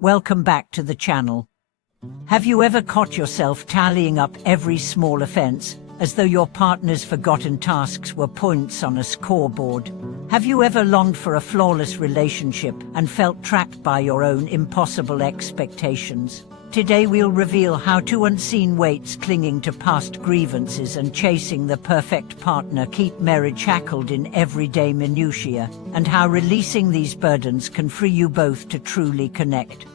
Welcome back to the channel. Have you ever caught yourself tallying up every small offense, as though your partner's forgotten tasks were points on a scoreboard? Have you ever longed for a flawless relationship and felt trapped by your own impossible expectations? Today we'll reveal how two unseen weights clinging to past grievances and chasing the perfect partner keep marriage shackled in everyday minutiae, and how releasing these burdens can free you both to truly connect.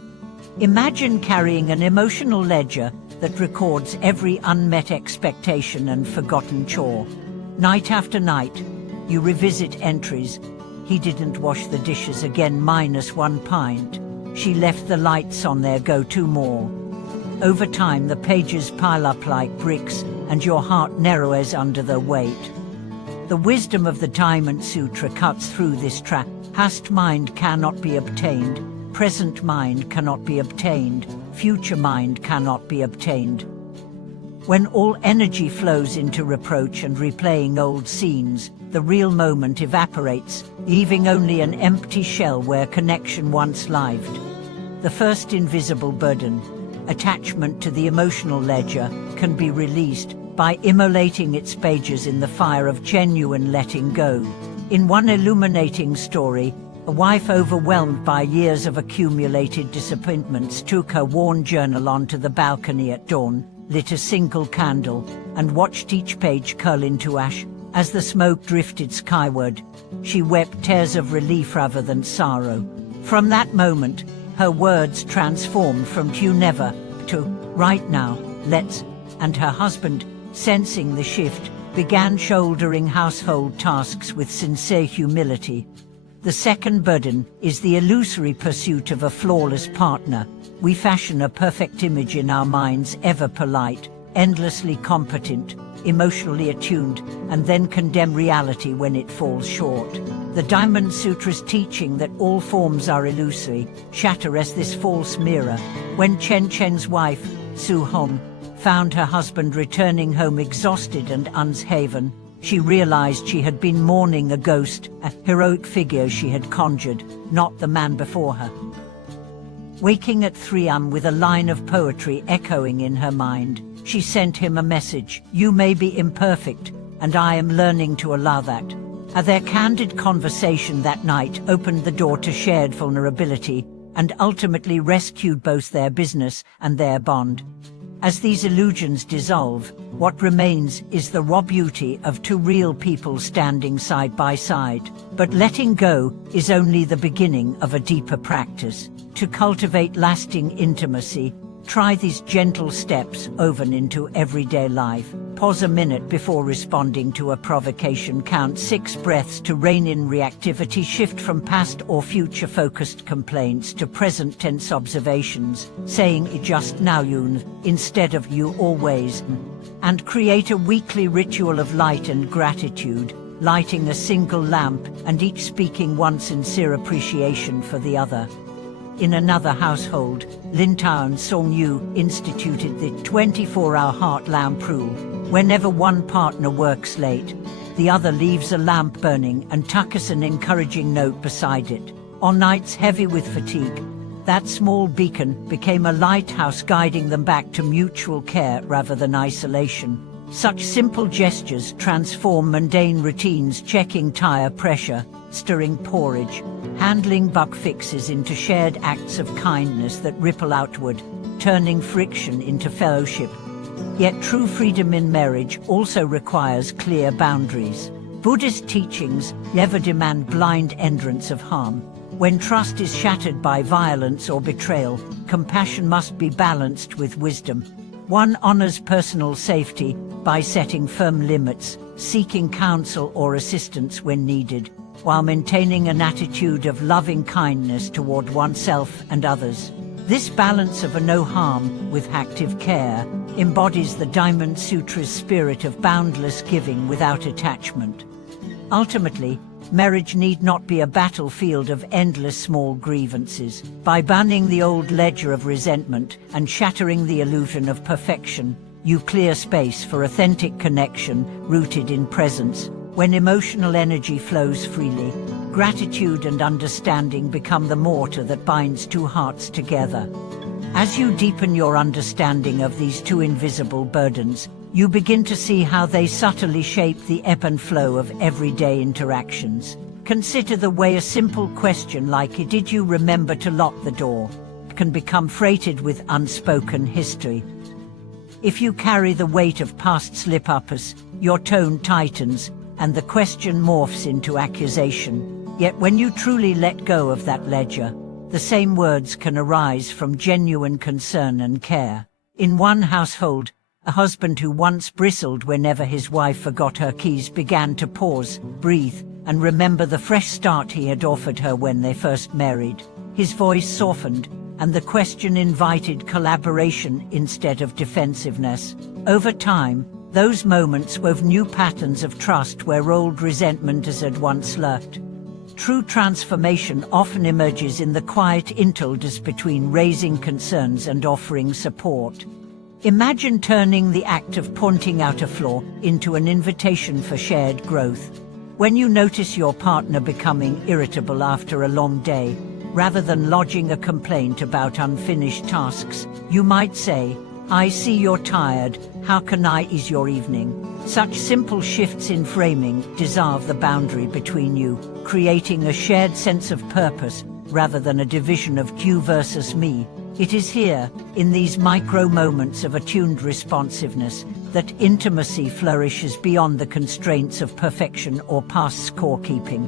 Imagine carrying an emotional ledger that records every unmet expectation and forgotten chore. Night after night, you revisit entries. He didn't wash the dishes again, -1 pint. She left the lights on there, go 2 more. Over time, the pages pile up like bricks, and your heart narrows under their weight. The wisdom of the Diamond Sutra cuts through this trap. Past mind cannot be obtained. Present mind cannot be obtained. Future mind cannot be obtained. When all energy flows into reproach and replaying old scenes, the real moment evaporates, leaving only an empty shell where connection once lived. The first invisible burden, attachment to the emotional ledger, can be released by immolating its pages in the fire of genuine letting go. In one illuminating story, a wife overwhelmed by years of accumulated disappointments took her worn journal onto the balcony at dawn, lit a single candle, and watched each page curl into ash. As the smoke drifted skyward, she wept tears of relief rather than sorrow. From that moment, her words transformed from "you never" to "right now, let's," and her husband, sensing the shift, began shouldering household tasks with sincere humility. The second burden is the illusory pursuit of a flawless partner. We fashion a perfect image in our minds, ever polite, endlessly competent, emotionally attuned, and then condemn reality when it falls short. The Diamond Sutra's teaching that all forms are illusory shatter as this false mirror. When Chen Chen's wife, Su Hong, found her husband returning home exhausted and unshaven, she realized she had been mourning a ghost, a heroic figure she had conjured, not the man before her. Waking at 3 a.m. with a line of poetry echoing in her mind, she sent him a message: "You may be imperfect, and I am learning to allow that." Their candid conversation that night opened the door to shared vulnerability and ultimately rescued both their business and their bond. As these illusions dissolve, what remains is the raw beauty of two real people standing side by side. But letting go is only the beginning of a deeper practice. To cultivate lasting intimacy, try these gentle steps woven into everyday life. Pause a minute before responding to a provocation. Count 6 breaths to rein in reactivity. Shift from past or future-focused complaints to present-tense observations, saying "I just now you" instead of "you always." And create a weekly ritual of light and gratitude, lighting a single lamp and each speaking one sincere appreciation for the other. In another household, Lin Tao and Song Yu instituted the 24-hour heart lamp rule. Whenever one partner works late, the other leaves a lamp burning and tucks an encouraging note beside it. On nights heavy with fatigue, that small beacon became a lighthouse guiding them back to mutual care rather than isolation. Such simple gestures transform mundane routines: checking tire pressure, stirring porridge, handling bug fixes into shared acts of kindness that ripple outward, turning friction into fellowship. Yet true freedom in marriage also requires clear boundaries. Buddhist teachings never demand blind entrance of harm. When trust is shattered by violence or betrayal, compassion must be balanced with wisdom. One honors personal safety by setting firm limits, seeking counsel or assistance when needed, while maintaining an attitude of loving kindness toward oneself and others. This balance of a no harm with active care embodies the Diamond Sutra's spirit of boundless giving without attachment. Ultimately, marriage need not be a battlefield of endless small grievances. By banning the old ledger of resentment and shattering the illusion of perfection, you clear space for authentic connection rooted in presence. When emotional energy flows freely, gratitude and understanding become the mortar that binds two hearts together. As you deepen your understanding of these two invisible burdens, you begin to see how they subtly shape the ebb and flow of everyday interactions. Consider the way a simple question like, "Did you remember to lock the door?" can become freighted with unspoken history. If you carry the weight of past slip-ups, your tone tightens, and the question morphs into accusation. Yet when you truly let go of that ledger, the same words can arise from genuine concern and care. In one household, a husband who once bristled whenever his wife forgot her keys began to pause, breathe, and remember the fresh start he had offered her when they first married. His voice softened, and the question invited collaboration instead of defensiveness. Over time, those moments wove new patterns of trust where old resentment had once lurked. True transformation often emerges in the quiet interludes between raising concerns and offering support. Imagine turning the act of pointing out a flaw into an invitation for shared growth. When you notice your partner becoming irritable after a long day, rather than lodging a complaint about unfinished tasks, you might say, "I see you're tired, how can I ease your evening?" Such simple shifts in framing dissolve the boundary between you, creating a shared sense of purpose rather than a division of you versus me. It is here, in these micro moments of attuned responsiveness, that intimacy flourishes beyond the constraints of perfection or past scorekeeping.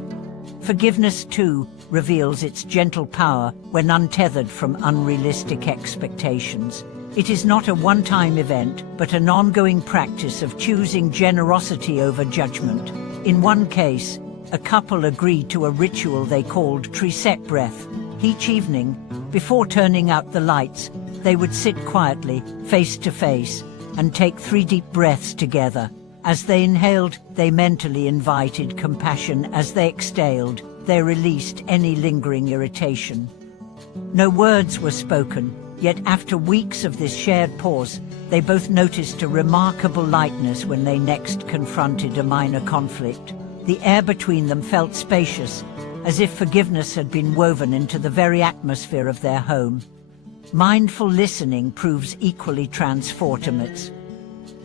Forgiveness, too, reveals its gentle power when untethered from unrealistic expectations. It is not a one-time event, but an ongoing practice of choosing generosity over judgment. In one case, a couple agreed to a ritual they called tree-set breath. Each evening, before turning out the lights, they would sit quietly, face to face, and take 3 deep breaths together. As they inhaled, they mentally invited compassion. As they exhaled, they released any lingering irritation. No words were spoken, yet after weeks of this shared pause, they both noticed a remarkable lightness when they next confronted a minor conflict. The air between them felt spacious, as if forgiveness had been woven into the very atmosphere of their home. Mindful listening proves equally transformative.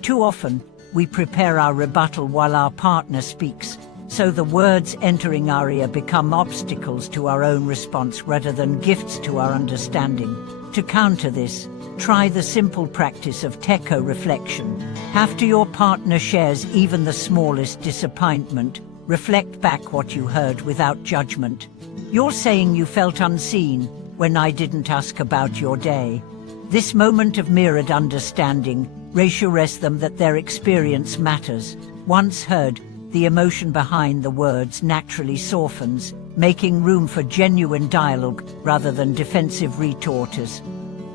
Too often, we prepare our rebuttal while our partner speaks, so the words entering our ear become obstacles to our own response rather than gifts to our understanding. To counter this, try the simple practice of techo-reflection. After your partner shares even the smallest disappointment, reflect back what you heard without judgment. "You're saying you felt unseen when I didn't ask about your day." This moment of mirrored understanding reassures them that their experience matters. Once heard, the emotion behind the words naturally softens, making room for genuine dialogue rather than defensive retorts.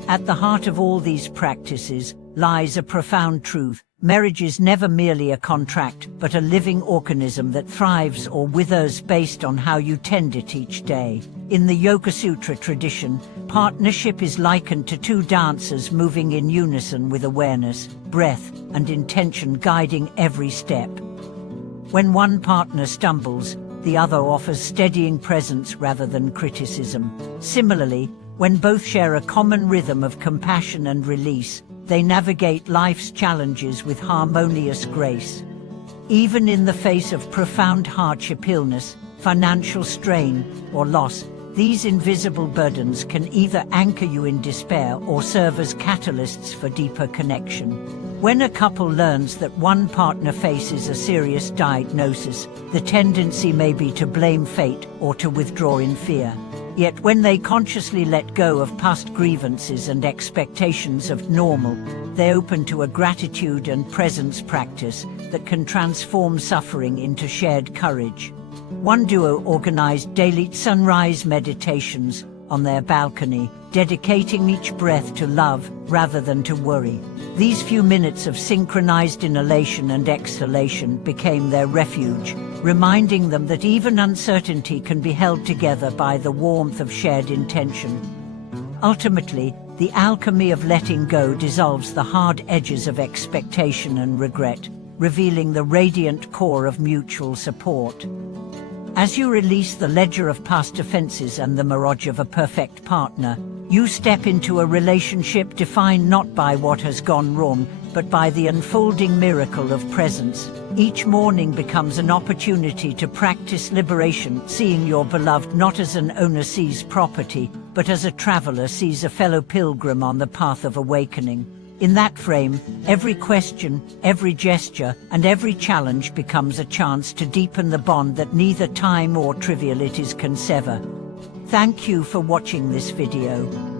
At the heart of all these practices lies a profound truth. Marriage is never merely a contract, but a living organism that thrives or withers based on how you tend it each day. In the Yoga Sutra tradition, partnership is likened to 2 dancers moving in unison with awareness, breath, and intention guiding every step. When one partner stumbles, the other offers steadying presence rather than criticism. Similarly, when both share a common rhythm of compassion and release, they navigate life's challenges with harmonious grace. Even in the face of profound hardship, illness, financial strain, or loss, these invisible burdens can either anchor you in despair or serve as catalysts for deeper connection. When a couple learns that one partner faces a serious diagnosis, the tendency may be to blame fate or to withdraw in fear. Yet when they consciously let go of past grievances and expectations of normal, they open to a gratitude and presence practice that can transform suffering into shared courage. One duo organized daily sunrise meditations on their balcony, dedicating each breath to love rather than to worry. These few minutes of synchronized inhalation and exhalation became their refuge, reminding them that even uncertainty can be held together by the warmth of shared intention. Ultimately, the alchemy of letting go dissolves the hard edges of expectation and regret, revealing the radiant core of mutual support. As you release the ledger of past offenses and the mirage of a perfect partner, you step into a relationship defined not by what has gone wrong, but by the unfolding miracle of presence. Each morning becomes an opportunity to practice liberation, seeing your beloved not as an owner sees property, but as a traveler sees a fellow pilgrim on the path of awakening. In that frame, every question, every gesture, and every challenge becomes a chance to deepen the bond that neither time or trivialities can sever. Thank you for watching this video.